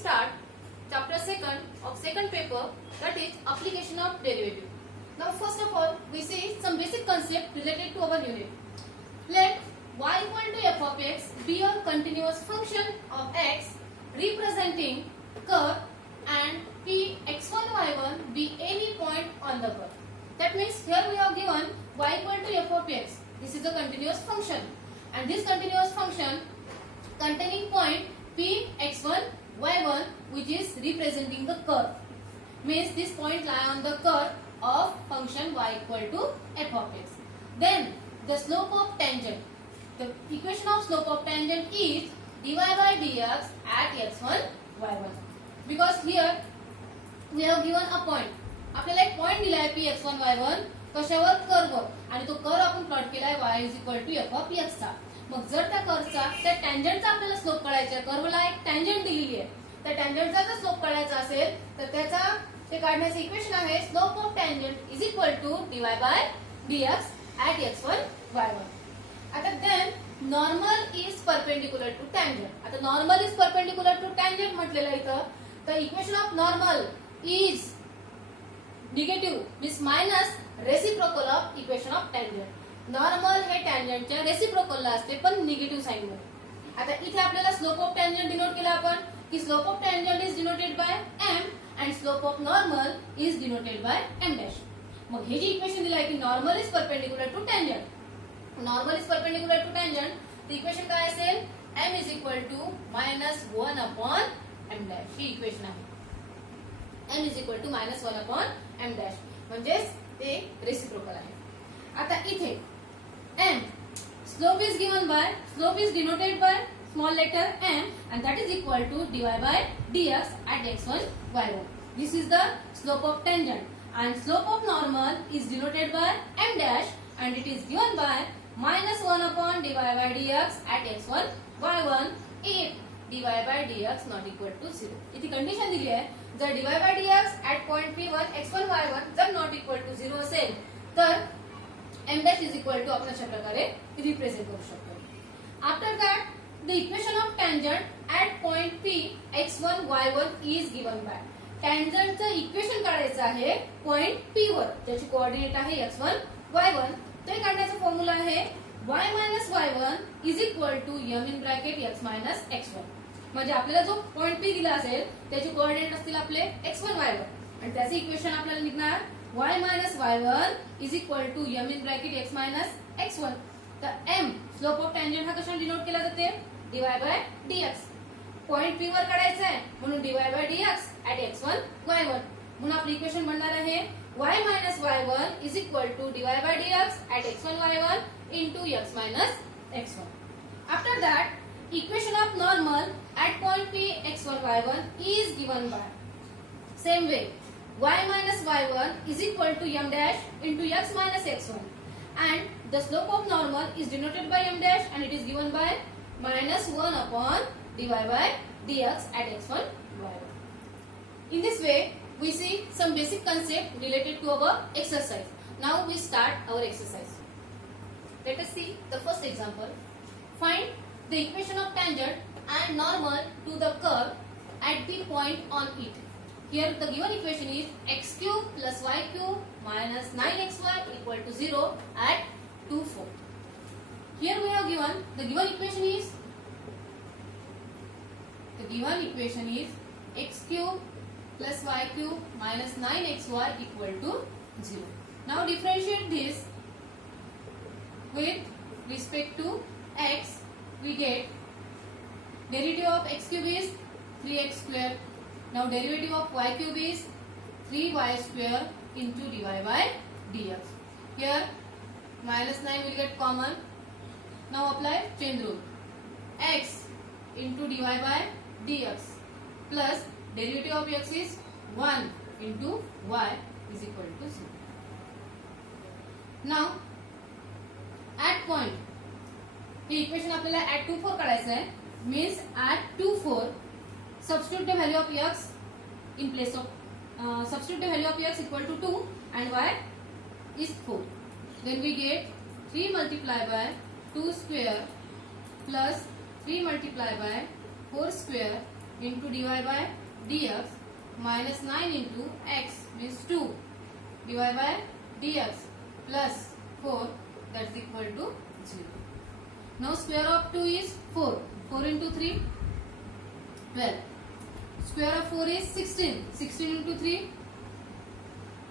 start chapter 2nd of second paper, that is application of derivative. Now first of all we see some basic concept related to our unit. Let y equal to f of x be a continuous function of x representing curve and p x1 y1 be any point on the curve. That means here we have given y equal to f of x. This is a continuous function and this continuous function containing point p x1 y1 which is representing the curve. Means this point lie on the curve of function y equal to f of x. Then the slope of tangent. The equation of slope of tangent is dy by dx at x1 y1. Because here we have given a point. आपल्याला एक point दिलाय p x1 y1 कशावर curve आणि तो curve आपण plot केलाय y is equal to f of x चा. मग जर त्या कर्वचा त्या टँजंटचा आपल्याला स्लोप काढायचा आहे, कर्वला एक टँजंट दिलेली आहे, त्या टँजंटचा जर स्लोप काढायचा असेल तर त्याचा ते काढण्याचे इक्वेशन आहे slope of tangent is equal to dy by dx at x1 y1. आता then normal is perpendicular to tangent. आता normal is perpendicular to tangent म्हटलेलं इथं तर equation of normal is negative means minus reciprocal of equation of tangent. Normal हे टँजंटच्या रेसिप्रोकलला असते पण निगेटिव्ह साइन मध्ये. आता इथे आपल्याला स्लोप ऑफ टँजंट डिनोट केला आपण की slope of tangent is denoted by m and slope of normal is denoted by m dash. मग हे जे इक्वेशन दिलं आहे की normal is perpendicular to tangent, normal is perpendicular to tangent, तर इक्वेशन काय असेल m is equal to -1 upon m dash. He equation आहे m is equal to -1 upon m dash म्हणजेच ते रेसिप्रोकल आहे. आता इथे m slope is given by, slope is denoted by small letter m and that is equal to dy by dx at x1 y1. This is the slope of tangent and slope of normal is denoted by m dash and it is given by -1 upon dy by dx at x1 y1 if dy by dx not equal to 0. इथे condition दिली आहे जर dy by dx at point p1 x1 y1 जर not equal to 0 असेल तर m dash is equal to आपण अशा प्रकारे रिप्रेझेंट करू शकतो. After that the equation of tangent at point p x1 y1 is given by. tangent चं equation काढायचं आहे पॉइंट p वर ज्याची कोऑर्डिनेट आहे x1 y1. ते काढण्याचा फॉर्म्युला आहे y minus y1 is equal to m in bracket x minus x1. म्हणजे आपल्याला जो पॉइंट p दिला असेल त्याचे कोऑर्डिनेट असतील आपले x1 y1 आणि त्याचे इक्वेशन आपल्याला निघणार y minus y1 is equal to m in bracket x minus x1. तर m स्लोप ऑफ टँजंट हा कशाने डिनोट केला जाते dy by dx. Point p वर काढायचा आहे म्हणून dy by dx at x1 y1. म्हणून आपलं इक्वेशन बनणार आहे y minus y1 is equal to dy by dx at x1 y1 into x minus x1. After that equation of normal at point p x1 y1 is given by same way y minus y1 is equal to m dash into x minus x1 and the slope of normal is denoted by m dash and it is given by -1 upon dy by dx at x1 y1. In this way we see some basic concept related to our exercise. Now we start our exercise. Let us see the first example. Find the equation of tangent and normal to the curve at the point on it. Here the given equation is x cube plus y cube minus 9xy equal to 0 at 2, 4. Here we have given the given equation is x cube plus y cube minus 9xy equal to 0. Now differentiate this with respect to x. We get derivative of x cube is 3x square. Now derivative of y cube is 3y square into dy by dx. Here -9 will get common. Now apply chain rule. X into dy by dx plus derivative of x is 1 into y is equal to 0. Now at point हे इक्वेशन आपल्याला at 2, 4 काढायचं आहे. Means at 2, 4 substitute the value of x in place of substitute the value of x equal to 2 and y is 4. Then we get 3 multiplied by 2 square plus 3 multiplied by 4 square into dy by dx minus 9 into x means 2 dy by dx plus 4 that is equal to 0. Now square of 2 is 4. 4 into 3 12. Square of 4 is 16. 16 into 3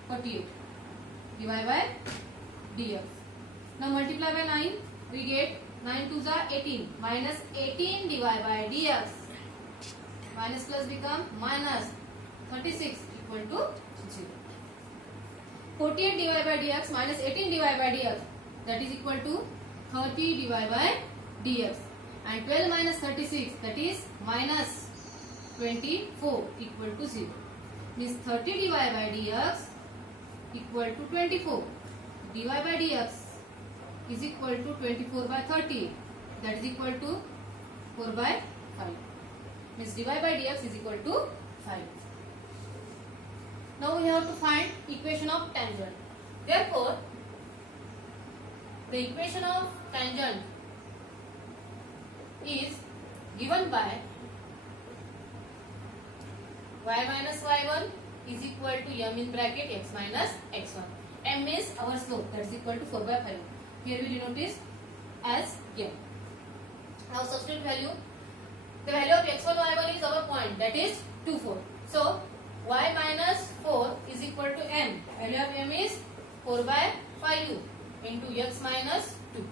48 dy by dx. Now multiply by 9 we get 9 2s are 18 minus 18 dy by dx minus plus become minus 36 equal to 0. 48 dy by dx minus 18 dy by dx that is equal to 30 dy by dx and 12 minus 36 that is minus 24 equal to 0. Means 30 dy by dx equal to 24. Dy by dx is equal to 24 by 30 that is equal to 4 by 5. Means dy by dx is equal to 5. Now we have to find equation of tangent. Therefore, the equation of tangent is given by y minus y1 is equal to m in bracket x minus x1. M is our slope that is equal to 4 by 5. Here we denote this as m. Now substitute value. The value of x1 y1 is our point that is 2 4. So y minus 4 is equal to m. Value of m is 4 by 5u into x minus 2.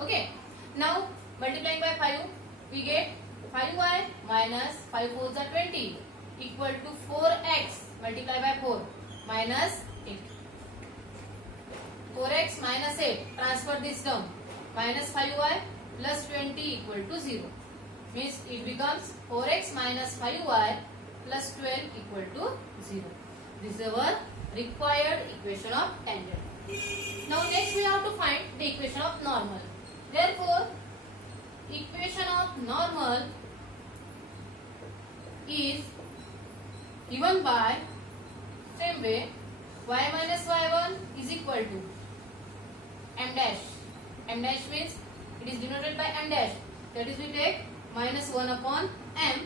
Okay. Now multiplying by 5 we get 5y minus 5 4s are 20 equal to 4x multiply by 4 minus 8. 4x minus 8 transfer this term minus 5y plus 20 equal to 0. Means it becomes 4x minus 5y plus 12 equal to 0. This is our required equation of tangent. Now next we have to find the equation of normal. Therefore, equation of normal is given by same way y minus y1 is equal to m dash. M dash means it is denoted by m dash. That is we take minus 1 upon m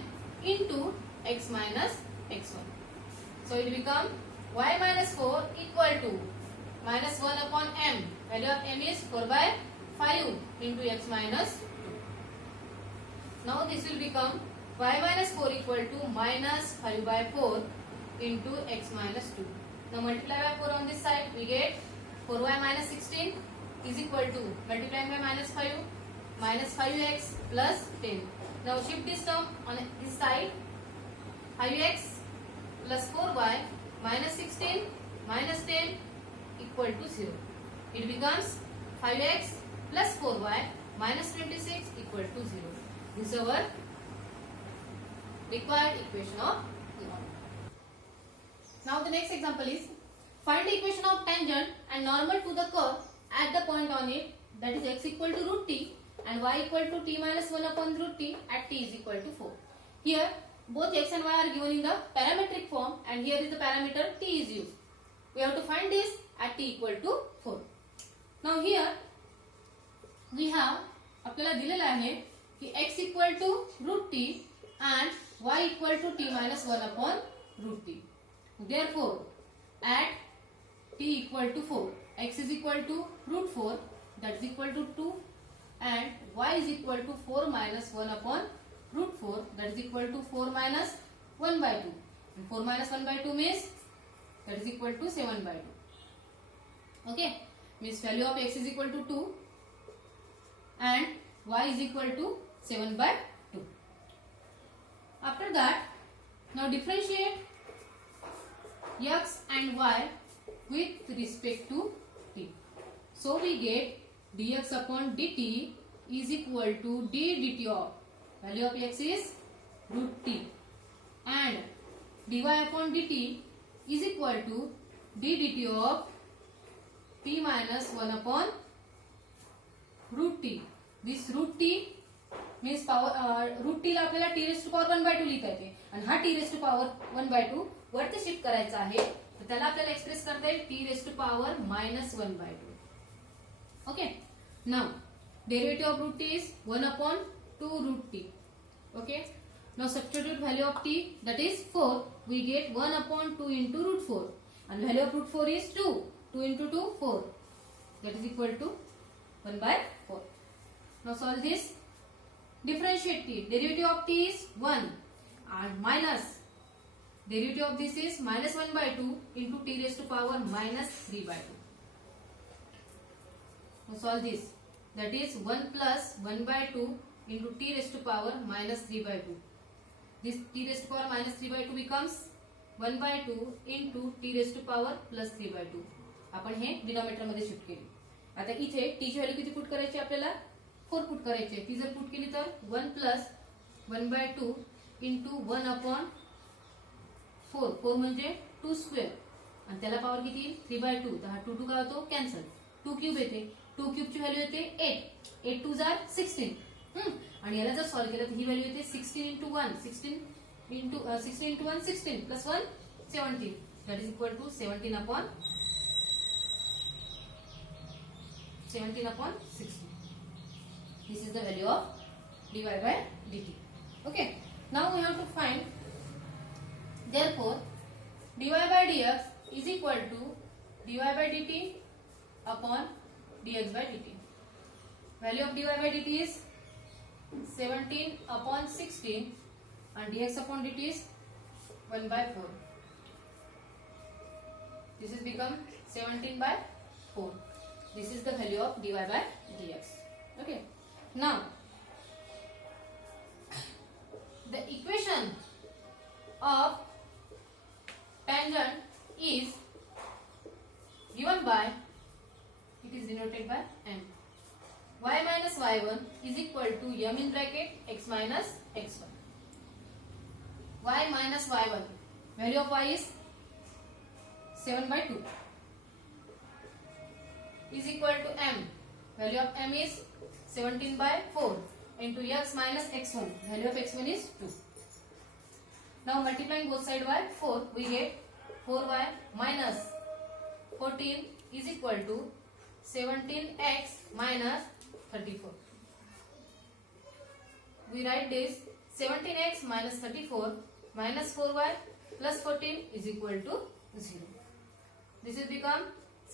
into x minus x1. So it become y minus 4 equal to minus 1 upon m. Value of m is 4 by 5 into x minus 2. Now this will become y minus 4 equal to minus 5 by 4 into x minus 2. Now multiply by 4 on this side we get 4y minus 16 is equal to multiplying by minus 5 minus 5x plus 10. Now shift this term on this side 5x plus 4y minus 16 minus 10 equal to 0. It becomes 5x plus 4y minus 26 equal to 0. This is our required equation of normal. Now the next example is find the equation of tangent and normal to the curve at the point on it, that is x equal to root t and y equal to t minus 1 upon root t at t is equal to 4. Here both x and y are given in the parametric form and here is the parameter t is used. We have to find this at t equal to 4. Now here we have आपल्याला दिलेला आहे की x equal to root t and y equal to t minus 1 upon root t. Therefore, at t equal to 4, x is equal to root 4 that is equal to 2 and y is equal to 4 minus 1 upon root 4 that is equal to 4 minus 1 by 2. And 4 minus 1 by 2 means that is equal to 7 by 2. Okay, means value of x is equal to 2 and y is equal to 7 by 2. After that, now differentiate x and y with respect to t. So we get dx upon dt is equal to d dt of value of x is root t and dy upon dt is equal to d dt of t minus 1 upon root t. This root t means power root t ला आपल्याला t raised to power 1 by 2 लिहिता येते आणि हा t raised to power 1 by 2 वरती shift करायचा आहे तर त्याला आपल्याला एक्सप्रेस करता येईल t raised to power minus 1 by 2. Okay, now derivative of root t is 1 upon 2 root t. Okay, Now substitute value of t, that is 4. We get 1 upon 2 into root 4. And value of root 4 is 2. 2 into 2, 4. That is equal to 1 by 4. Now solve this. Differentiate t. Derivative of t is 1. And minus. Derivative of this is minus 1 by 2 into t raised to power minus 3 by 2. Now solve this. That is 1 plus 1 by 2 into t raised to power minus 3 by 2. This t raised to power minus 3 by 2 becomes 1 by 2 into t raised to power plus 3 by 2. आपण हे denominator मध्ये shift केली. आता इथे t ची value किती put करायची आपल्याला 4 put करायची आहे. ती जर पुट केली तर 1 प्लस 1 by 2 into 1 upon 4. 4 म्हणजे 2 स्क्वेअर आणि त्याला पॉवर किती 3 by 2. तर हा 2 2 काय होतो कॅन्सल. 2 क्यूब येते. 2 क्यूब ची व्हॅल्यू येते 8. 8 2 जार 16. आणि याला जर सॉल्व केलं तर ही व्हॅल्यू येते 16 into 1 16 into 16 into 1 16 plus 1 17. That is equal to 17 upon 16. This is the value of dy by dt. Okay. Now we have to find. Therefore, dy by dx is equal to dy by dt upon dx by dt. Value of dy by dt is 17 upon 16 and dx upon dt is 1 by 4. This is become 17 by 4. This is the value of dy by dx. Okay. Now, the equation of tangent is given by, it is denoted by m. Y minus y1 is equal to m in bracket x minus x1. Y minus y1, value of y is 7 by 2 is equal to m. Value of m is 17 by 4 into x minus x1. Value of x1 is 2. Now multiplying both sides by 4, we get 4y minus 14 is equal to 17x minus 34. We write this 17x minus 34 minus 4y plus 14 is equal to 0. This will become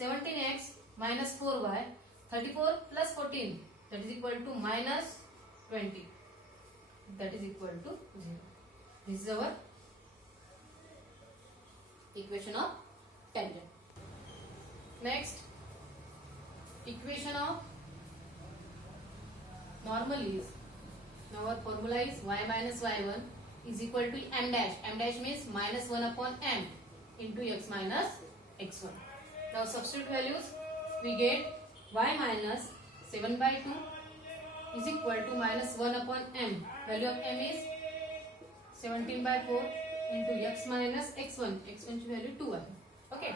17x minus 4y, 34 plus 14, that is equal to minus 20. That is equal to 0. This is our equation of tangent. Next, equation of normal is, now our formula is y minus y1 is equal to m dash. M dash means minus 1 upon m into x minus x1. Now substitute values, we get y minus 7 by 2 is equal to minus 1 upon m. Value of m is 17 by 4 into x minus x1. x1 ची value 2 आहे. Okay.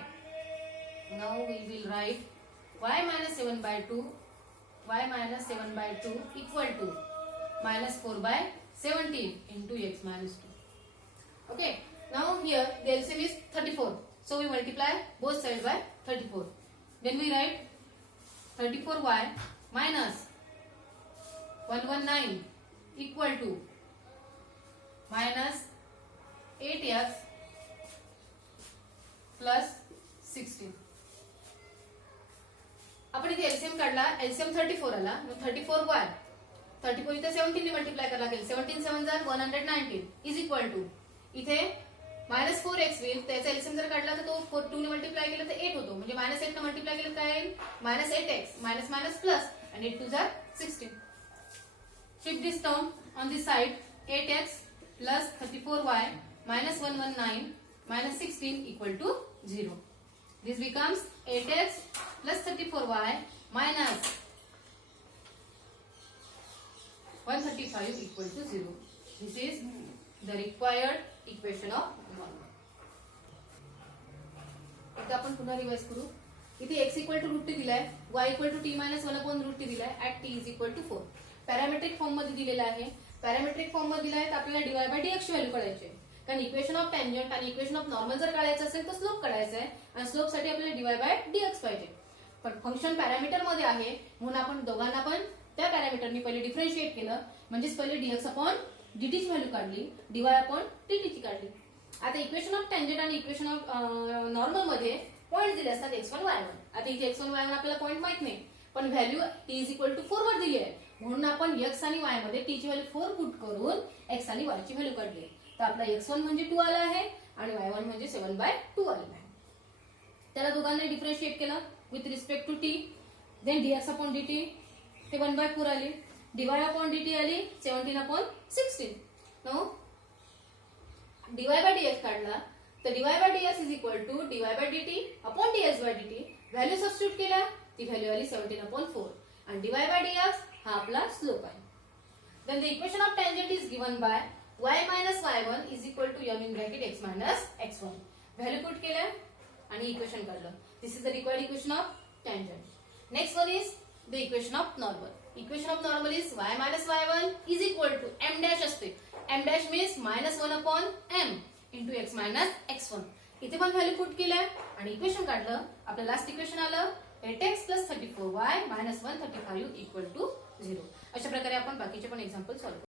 Now we will write y minus 7 by 2, y minus 7 by 2 equal to minus 4 by 17 into x minus 2. Okay. Now here the LCM is 34. So we multiply both sides by 34. Then we write 34y minus 119 equal to minus 8x plus 16. आपण इथे LCM काढला. LCM 34 आला. 34y 34 इथे 17 ने multiply करायला लागेल. 17 7 jar 119 is equal to इथे minus 4x होईल. त्याचा एलसीएम जर काढला तर तो 2 ने मल्टिप्लाय केलं तर 8 होतो. म्हणजे मायनस 8 ने मल्टिप्लाय केलं काय येईल minus 8x minus minus plus आणि 8 2 jar 16. Shift this term on the side. 8x plus 34y minus 119 minus 16 equal to 0. This becomes 8x plus 34y minus 135 equal to 0. This is the required equation of normal. आता आपण पुन्हा revise करू. इथे x equal to root t दिलाय, y equal to t minus 1 upon root t दिलाय, at t is equal to 4. Parametric form मध्ये दिलेला आहे. पॅरामेट्रिक फॉर्म मध्ये दिलाय तर आपल्याला dy by dx ची व्हॅल्यू काढायची आहे. कारण इक्वेशन ऑफ टँजंट आणि इक्वेशन ऑफ नॉर्मल जर काढायचं असेल तर स्लोप काढायचा आहे आणि स्लोप साठी आपल्याला dy by dx पाहिजे. पण फंक्शन पॅरामीटर मध्ये आहे म्हणून आपण दोघांना पण त्या पॅरामीटरनी पहिले डिफरन्शिएट केलं. म्हणजेच पहिले dx upon dt ची व्हॅल्यू काढली, dy अपॉन dt ची काढली. आता इक्वेशन ऑफ टँजंट आणि इक्वेशन ऑफ नॉर्मल मध्ये पॉईंट दिले असतात x1 y1. आता इथे x1 y1 आपल्याला पॉईंट माहित नाही, पण value t is equal to 4 वर दिली आहे, म्हणून आपण x आणि y मध्ये t ची व्हॅल्यू 4 पुट करून x आणि y ची व्हॅल्यू काढली. तर आपला x1 म्हणजे 2 आला आहे आणि y1 म्हणजे 7/2 आलेला आहे. त्याला दोघांना डिफरन्शिएट केलं with respect to t, then dx upon dt ते 1/4 आली, dy अपॉन dt आली 17/16. नो dy by dx काढला तर dy by dx is equal to dy by dt upon dx by dt. Value substitute केल्या, ती value आली 17/4 आणि dy by dx हा आपला स्लोप आहे. Then the equation of tangent is given by y minus y1 is equal to m in bracket x minus x1. Value put केल्या आणि equation काढलं. This is the required equation of tangent. Next one is the equation of normal. Equation of normal is y minus y1 is equal to m dash असते. m dash means -1 upon m into x minus x1. इथे पण value put केल्या आणि equation काढलं. आपलं last equation आलं 8x plus 34y minus 135 equal to 0. अशा प्रकारे आपण बाकीचे पण एक्झाम्पल सॉल्व्ह